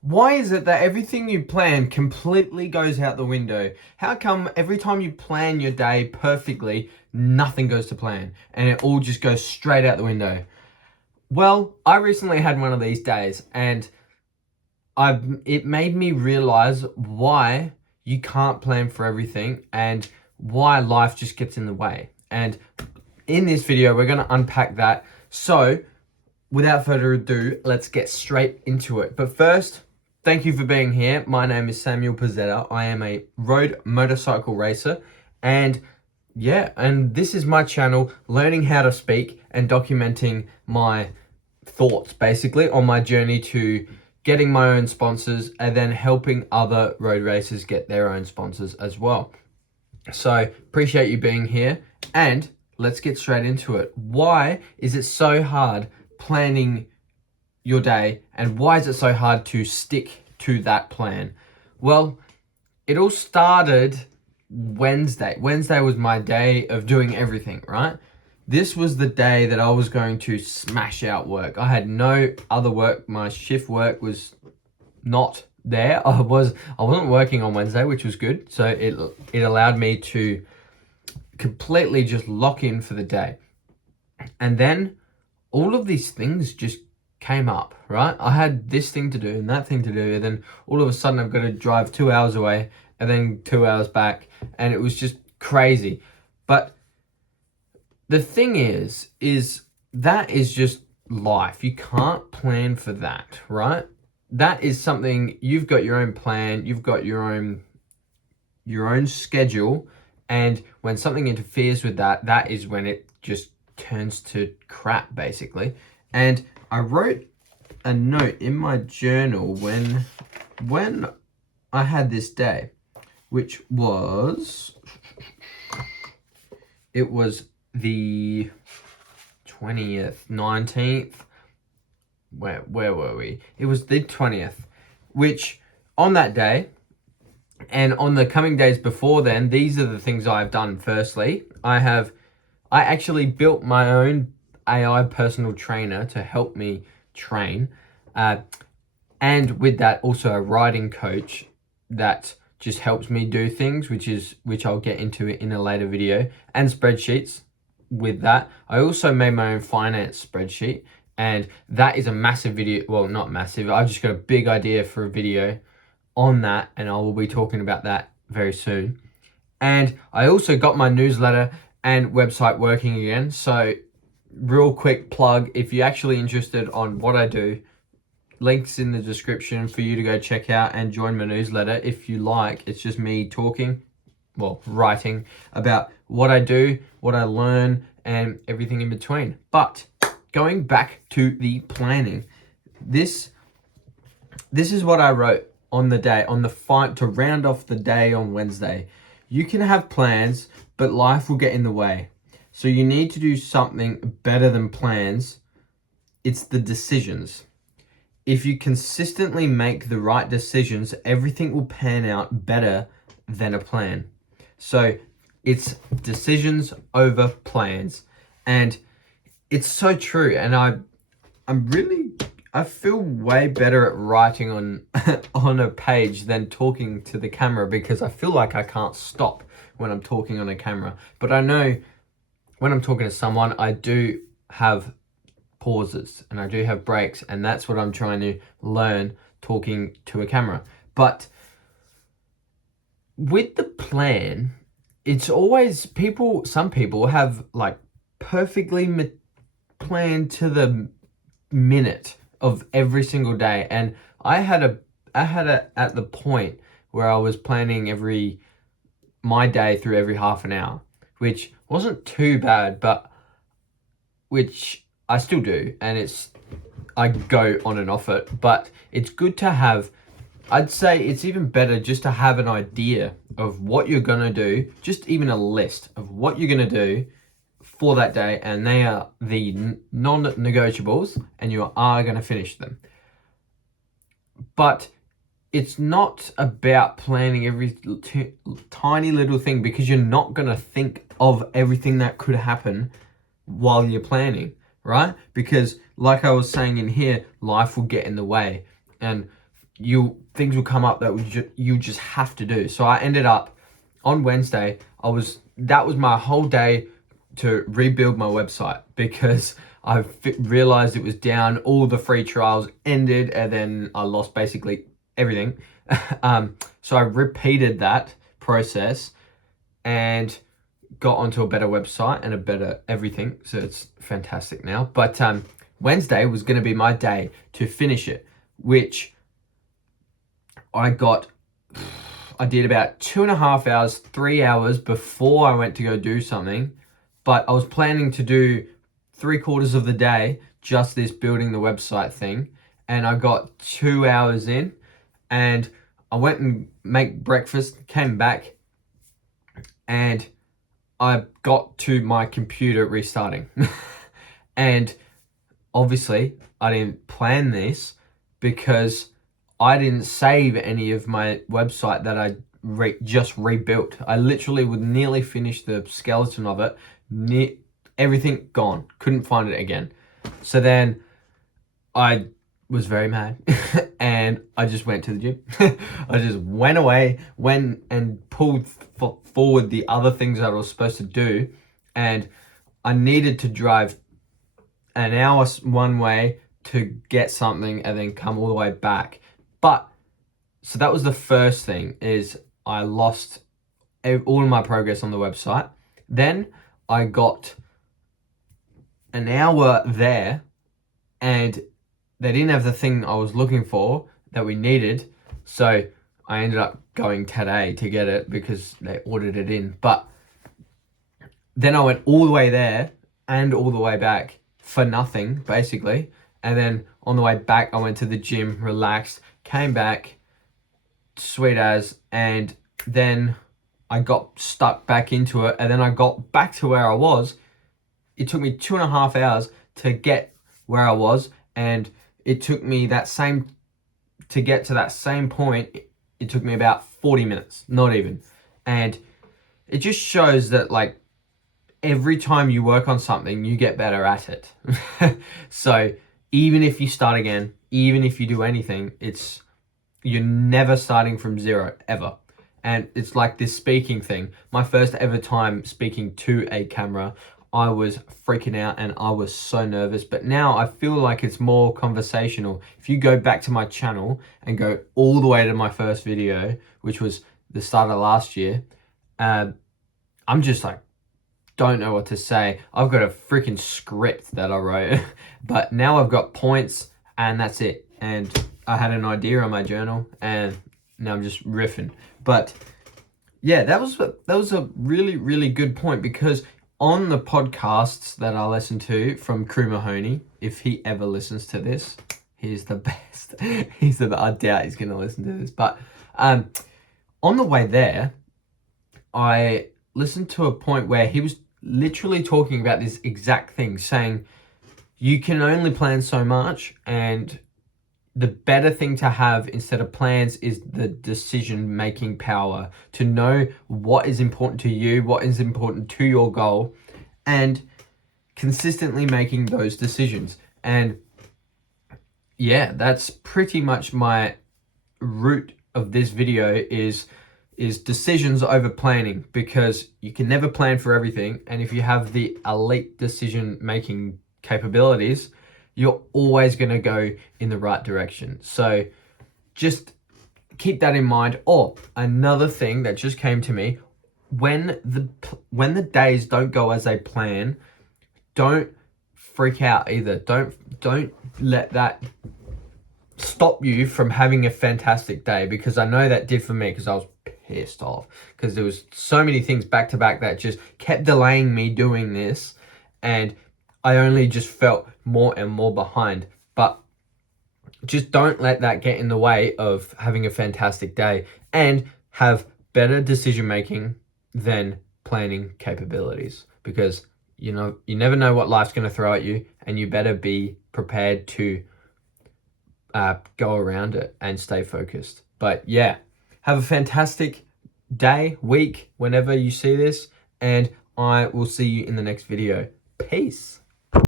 Why is it that everything you plan completely goes out the window? How come every time you plan your day perfectly, nothing goes to plan and it all just goes straight out the window? Well, I recently had one of these days and it made me realize why you can't plan for everything and why life just gets in the way. And in this video, we're going to unpack that. So without further ado, let's get straight into it. But first, thank you for being here. My name is Samuel Pizzetta. I am a road motorcycle racer, and this is my channel, learning how to speak and documenting my thoughts basically on my journey to getting my own sponsors and then helping other road racers get their own sponsors as well. So appreciate you being here, and let's get straight into it. Why is it so hard planning your day, and why is it so hard to stick to that plan? Well, it all started Wednesday. Wednesday was my day of doing everything, right? This was the day that I was going to smash out work. I had no other work. My shift work was not there. I wasn't working on Wednesday, which was good. So it allowed me to completely just lock in for the day. And then all of these things just came up, right? I had this thing to do and that thing to do, and then all of a sudden I've got to drive 2 hours away and then 2 hours back, and it was just crazy. But the thing is that is just life. You can't plan for that, right? That is something, you've got your own plan, you've got your own schedule, and when something interferes with that, that is when it just turns to crap, basically. And I wrote a note in my journal when I had this day, which was, it was the 20th, 19th, where were we? It was the 20th, which on that day and on the coming days before then, these are the things I've done. Firstly, I actually built my own AI personal trainer to help me train. And with that, also a riding coach that just helps me do things, which I'll get into in a later video, and spreadsheets with that. I also made my own finance spreadsheet, and that is a massive video. Well, not massive. I've just got a big idea for a video on that, and I will be talking about that very soon. And I also got my newsletter and website working again. So real quick plug, if you're actually interested on what I do, links in the description for you to go check out and join my newsletter if you like. It's just me talking, well, writing about what I do, what I learn, and everything in between. But going back to the planning, this is what I wrote on the day, to round off the day on Wednesday. You can have plans, but life will get in the way. So you need to do something better than plans. It's the decisions. If you consistently make the right decisions, everything will pan out better than a plan. So it's decisions over plans. And it's so true. And I feel way better at writing on a page than talking to the camera, because I feel like I can't stop when I'm talking on a camera. But I know when I'm talking to someone, I do have pauses and I do have breaks, and that's what I'm trying to learn talking to a camera. But with the plan, it's always some people have like perfectly planned to the minute of every single day, and I had it at the point where I was planning my day through every half an hour, which wasn't too bad, but which I still do, and I go on and off it. But it's good to have, I'd say it's even better just to have an idea of what you're gonna do, just even a list of what you're gonna do for that day, and they are the non-negotiables, and you are gonna finish them. But it's not about planning every tiny little thing, because you're not gonna think of everything that could happen while you're planning, right? Because like I was saying in here, life will get in the way. And things will come up that you just have to do. So I ended up on Wednesday, that was my whole day to rebuild my website, because I realized it was down, all the free trials ended, and then I lost basically everything. So I repeated that process and got onto a better website and a better everything. So it's fantastic now. But Wednesday was going to be my day to finish it, which I did about 2.5 hours, 3 hours before I went to go do something. But I was planning to do 3/4 of the day, just this building the website thing. And I got 2 hours in, and I went and make breakfast, came back, and I got to my computer restarting. And obviously I didn't plan this, because I didn't save any of my website that I just rebuilt. I literally would nearly finish the skeleton of it. Everything gone. Couldn't find it again. So then I was very mad and I just went to the gym. I just went and pulled forward the other things that I was supposed to do. And I needed to drive an hour one way to get something and then come all the way back. But so that was the first thing, is I lost all of my progress on the website. Then I got an hour there and they didn't have the thing I was looking for that we needed. So I ended up going today to get it because they ordered it in. But then I went all the way there and all the way back for nothing, basically. And then on the way back, I went to the gym, relaxed, came back, sweet as, and then I got stuck back into it. And then I got back to where I was. It took me 2.5 hours to get where I was. And it took me to get to that same point, it took me about 40 minutes, not even. And it just shows that, like, every time you work on something, you get better at it. So even if you start again, even if you do anything, you're never starting from zero, ever. And it's like this speaking thing. My first ever time speaking to a camera, I was freaking out and I was so nervous. But now I feel like it's more conversational. If you go back to my channel and go all the way to my first video, which was the start of last year, I'm just like, don't know what to say. I've got a freaking script that I wrote, but now I've got points and that's it. And I had an idea on my journal and now I'm just riffing. But yeah, that was a really, really good point, because on the podcasts that I listen to from Crew Mahoney, if he ever listens to this, he's the best. I doubt he's going to listen to this. But on the way there, I listened to a point where he was literally talking about this exact thing, saying you can only plan so much, and the better thing to have instead of plans is the decision-making power, to know what is important to you, what is important to your goal, and consistently making those decisions. And yeah, that's pretty much my root of this video is decisions over planning, because you can never plan for everything. And if you have the elite decision-making capabilities, you're always going to go in the right direction. So just keep that in mind. Or another thing that just came to me, when the days don't go as they plan, don't freak out either. Don't let that stop you from having a fantastic day, because I know that did for me, because I was pissed off because there was so many things back to back that just kept delaying me doing this, and I only just felt more and more behind. But just don't let that get in the way of having a fantastic day, and have better decision making than planning capabilities, because you never know what life's going to throw at you, and you better be prepared to go around it and stay focused. But yeah, have a fantastic day, week, whenever you see this, and I will see you in the next video. Peace.